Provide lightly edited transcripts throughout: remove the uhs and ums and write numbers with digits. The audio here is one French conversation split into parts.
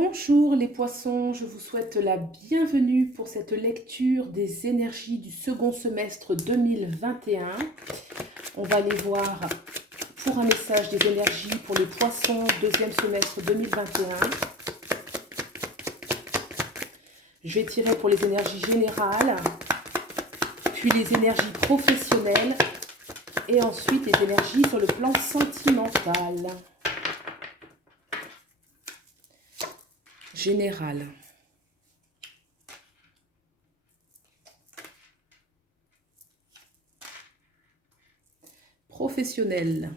Bonjour les poissons, je vous souhaite la bienvenue pour cette lecture des énergies du second semestre 2021. On va aller voir pour un message des énergies pour les poissons deuxième semestre 2021. Je vais tirer pour les énergies générales, puis les énergies professionnelles et ensuite les énergies sur le plan sentimental. Général. Professionnel.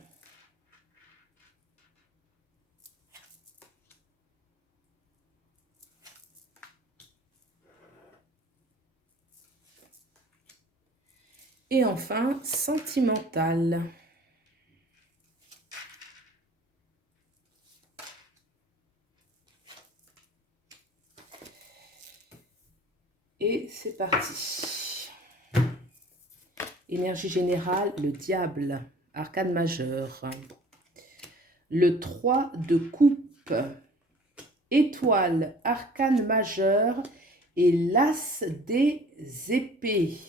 Et enfin, sentimental. Et c'est parti. Énergie générale, le diable, arcane majeur. Le 3 de coupe, étoile, arcane majeur et l'as des épées.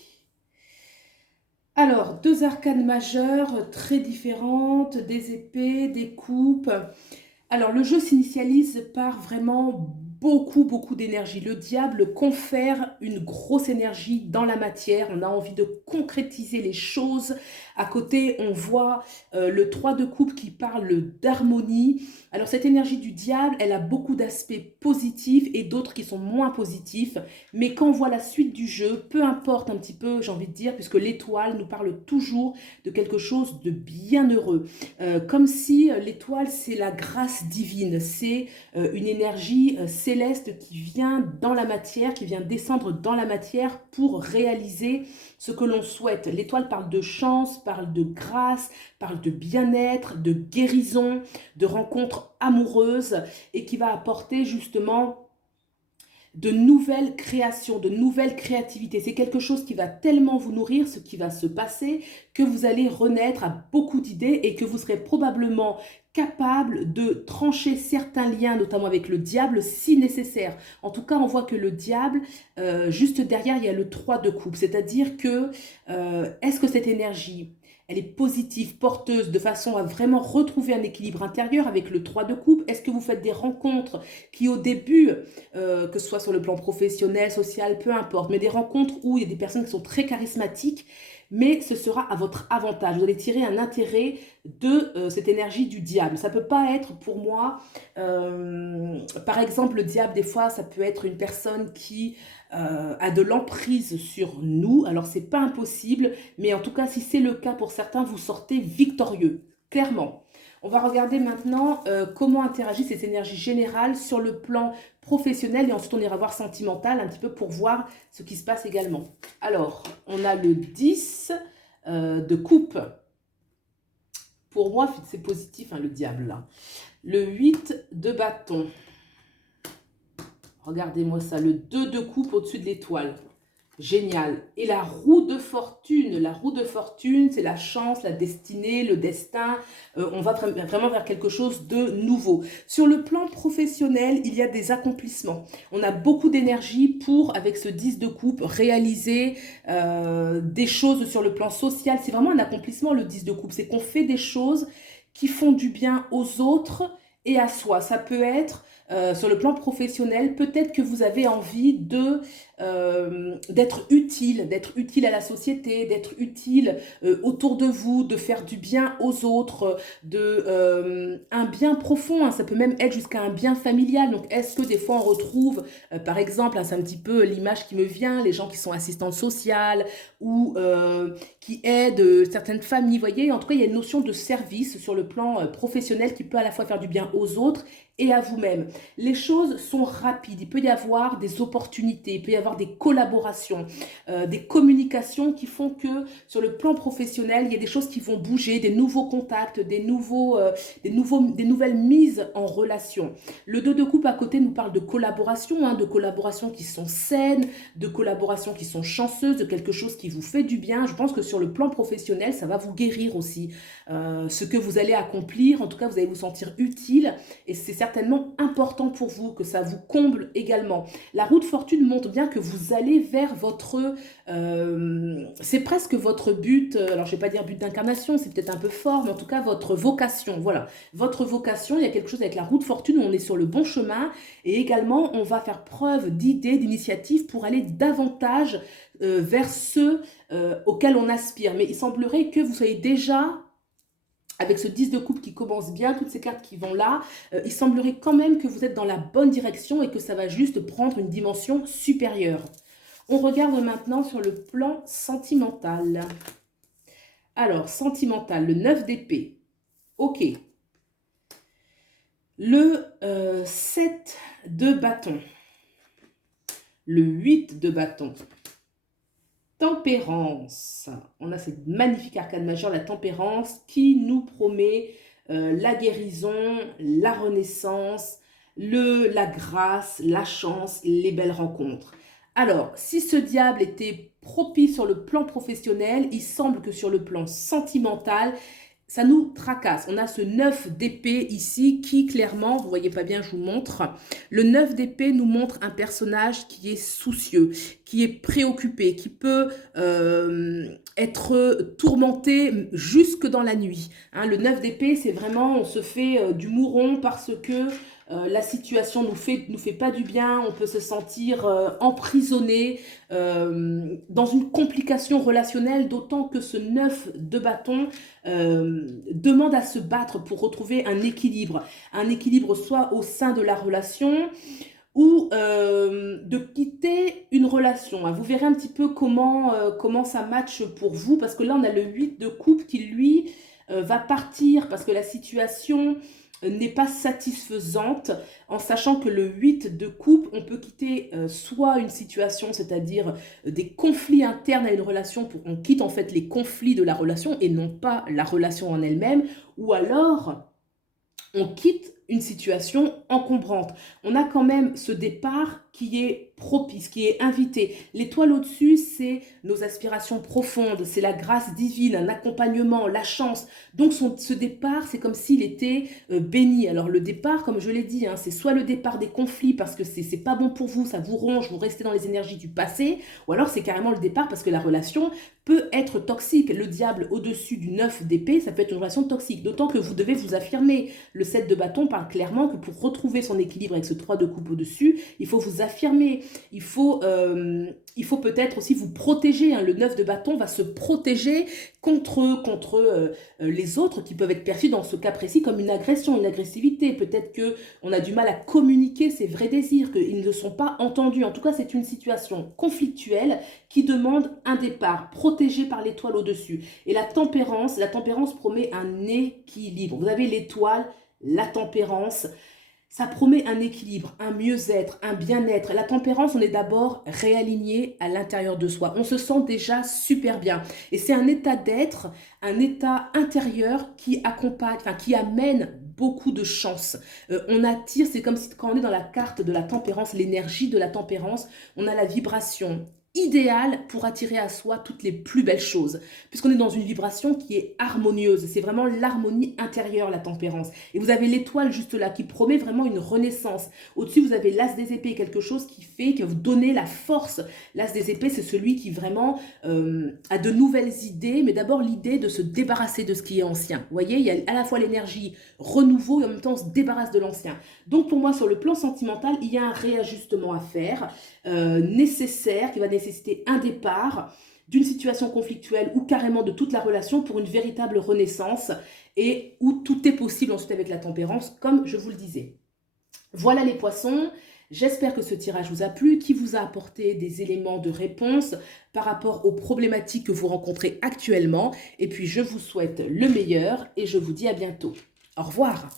Alors, deux arcanes majeures très différentes, des épées, des coupes. Alors, le jeu s'initialise par vraiment beaucoup d'énergie. Le diable confère une grosse énergie dans la matière. On a envie de concrétiser les choses. À côté, on voit le 3 de coupe qui parle d'harmonie. Alors, cette énergie du diable, elle a beaucoup d'aspects positifs et d'autres qui sont moins positifs. Mais quand on voit la suite du jeu, peu importe un petit peu, j'ai envie de dire, puisque l'étoile nous parle toujours de quelque chose de bienheureux. Comme si l'étoile, c'est la grâce divine, c'est une énergie céleste qui vient dans la matière, qui vient descendre dans la matière pour réaliser ce que l'on souhaite. L'étoile parle de chance, parle de grâce, parle de bien-être, de guérison, de rencontres amoureuses et qui va apporter justement de nouvelles créations, de nouvelles créativités. C'est quelque chose qui va tellement vous nourrir, ce qui va se passer, que vous allez renaître à beaucoup d'idées et que vous serez probablement capable de trancher certains liens, notamment avec le diable, si nécessaire. En tout cas, on voit que le diable, juste derrière, il y a le 3 de coupe. C'est-à-dire que, est-ce que cette énergie, elle est positive, porteuse, de façon à vraiment retrouver un équilibre intérieur avec le 3 de coupe? Est-ce que vous faites des rencontres qui, au début, que ce soit sur le plan professionnel, social, peu importe, mais des rencontres où il y a des personnes qui sont très charismatiques, mais ce sera à votre avantage. Vous allez tirer un intérêt de cette énergie du diable. Ça ne peut pas être pour moi, par exemple, le diable, des fois, ça peut être une personne qui a de l'emprise sur nous. Alors, c'est pas impossible, mais en tout cas, si c'est le cas pour certains, vous sortez victorieux, clairement. On va regarder maintenant comment interagissent ces énergies générales sur le plan professionnel et ensuite on ira voir sentimental un petit peu pour voir ce qui se passe également. Alors, on a le 10 de coupe. Pour moi, c'est positif, hein, le diable, là. Le 8 de bâton. Regardez-moi ça, le 2 de coupe au-dessus de l'étoile. Génial. Et la roue de fortune. La roue de fortune, c'est la chance, la destinée, le destin. On va vraiment vers quelque chose de nouveau. Sur le plan professionnel, il y a des accomplissements. On a beaucoup d'énergie pour, avec ce 10 de coupe, réaliser des choses sur le plan social. C'est vraiment un accomplissement, le 10 de coupe. C'est qu'on fait des choses qui font du bien aux autres et à soi. Ça peut être sur le plan professionnel, peut-être que vous avez envie d'être utile à la société, d'être utile autour de vous, de faire du bien aux autres, un bien profond, hein, ça peut même être jusqu'à un bien familial. Donc est-ce que des fois on retrouve, par exemple, hein, c'est un petit peu l'image qui me vient, les gens qui sont assistantes sociales ou qui aident certaines familles, vous voyez, en tout cas il y a une notion de service sur le plan professionnel qui peut à la fois faire du bien aux autres et à vous-même. Les choses sont rapides, il peut y avoir des opportunités, il peut y avoir des collaborations, des communications qui font que sur le plan professionnel, il y a des choses qui vont bouger, des nouveaux contacts, des nouvelles mises en relation. Le 2 de coupe à côté nous parle de collaboration, hein, de collaborations qui sont saines, de collaborations qui sont chanceuses, de quelque chose qui vous fait du bien. Je pense que sur le plan professionnel, ça va vous guérir aussi. Ce que vous allez accomplir, en tout cas, vous allez vous sentir utile tranquille et c'est certainement important pour vous, que ça vous comble également. La roue de fortune montre bien que vous allez vers votre... c'est presque votre but, alors je ne vais pas dire but d'incarnation, c'est peut-être un peu fort, mais en tout cas votre vocation, voilà. Votre vocation, il y a quelque chose avec la roue de fortune où on est sur le bon chemin et également on va faire preuve d'idées, d'initiatives pour aller davantage vers ceux auxquels on aspire. Mais il semblerait que vous soyez déjà... Avec ce 10 de coupe qui commence bien, toutes ces cartes qui vont là, il semblerait quand même que vous êtes dans la bonne direction et que ça va juste prendre une dimension supérieure. On regarde maintenant sur le plan sentimental. Alors, sentimental, le 9 d'épée. Ok. Le 7 de bâton. Le 8 de bâton. Tempérance. On a cette magnifique arcane majeure, la tempérance, qui nous promet la guérison, la renaissance, la grâce, la chance, les belles rencontres. Alors, si ce diable était propice sur le plan professionnel, il semble que sur le plan sentimental, ça nous tracasse. On a ce 9 d'épée ici qui clairement, vous voyez pas bien, je vous montre. Le 9 d'épée nous montre un personnage qui est soucieux, qui est préoccupé, qui peut être tourmenté jusque dans la nuit. Hein, le 9 d'épée, c'est vraiment, on se fait du mouron parce que la situation nous fait pas du bien, on peut se sentir emprisonné dans une complication relationnelle, d'autant que ce 9 de bâton demande à se battre pour retrouver un équilibre soit au sein de la relation ou de quitter une relation. Vous verrez un petit peu comment ça matche pour vous, parce que là on a le 8 de coupe qui lui va partir parce que la situation n'est pas satisfaisante, en sachant que le 8 de coupe, on peut quitter soit une situation, c'est-à-dire des conflits internes à une relation, on quitte en fait les conflits de la relation et non pas la relation en elle-même, ou alors on quitte une situation encombrante. On a quand même ce départ qui est propice, qui est invité. L'étoile au-dessus, c'est nos aspirations profondes, c'est la grâce divine, un accompagnement, la chance. Donc ce départ, c'est comme s'il était béni. Alors le départ, comme je l'ai dit, hein, c'est soit le départ des conflits parce que c'est pas bon pour vous, ça vous ronge, vous restez dans les énergies du passé, ou alors c'est carrément le départ parce que la relation peut être toxique. Le diable au-dessus du 9 d'épée, ça peut être une relation toxique, d'autant que vous devez vous affirmer. Le 7 de bâton parle clairement que pour retrouver son équilibre avec ce 3 de coupe au-dessus, il faut vous affirmer, il faut peut-être aussi vous protéger. Hein. Le 9 de bâton va se protéger contre les autres qui peuvent être perçus dans ce cas précis comme une agression, une agressivité. Peut-être qu'on a du mal à communiquer ses vrais désirs, qu'ils ne sont pas entendus. En tout cas, c'est une situation conflictuelle qui demande un départ, protégé par l'étoile au-dessus. Et la tempérance promet un équilibre. Vous avez l'étoile, la tempérance, ça promet un équilibre, un mieux-être, un bien-être. La tempérance, on est d'abord réaligné à l'intérieur de soi. On se sent déjà super bien. Et c'est un état d'être, un état intérieur qui accompagne, qui amène beaucoup de chance. On attire, c'est comme si quand on est dans la carte de la tempérance, l'énergie de la tempérance, on a la vibration idéal pour attirer à soi toutes les plus belles choses, puisqu'on est dans une vibration qui est harmonieuse. C'est vraiment l'harmonie intérieure, la tempérance. Et vous avez l'étoile juste là, qui promet vraiment une renaissance. Au-dessus, vous avez l'as des épées, quelque chose qui fait que vous donnez la force. L'as des épées, c'est celui qui vraiment a de nouvelles idées, mais d'abord l'idée de se débarrasser de ce qui est ancien. Vous voyez, il y a à la fois l'énergie renouveau et en même temps on se débarrasse de l'ancien. Donc pour moi, sur le plan sentimental, il y a un réajustement à faire, nécessaire, qui va nécessiter un départ d'une situation conflictuelle ou carrément de toute la relation pour une véritable renaissance et où tout est possible ensuite avec la tempérance, comme je vous le disais. Voilà les poissons, j'espère que ce tirage vous a plu, qui vous a apporté des éléments de réponse par rapport aux problématiques que vous rencontrez actuellement. Et puis je vous souhaite le meilleur et je vous dis à bientôt. Au revoir.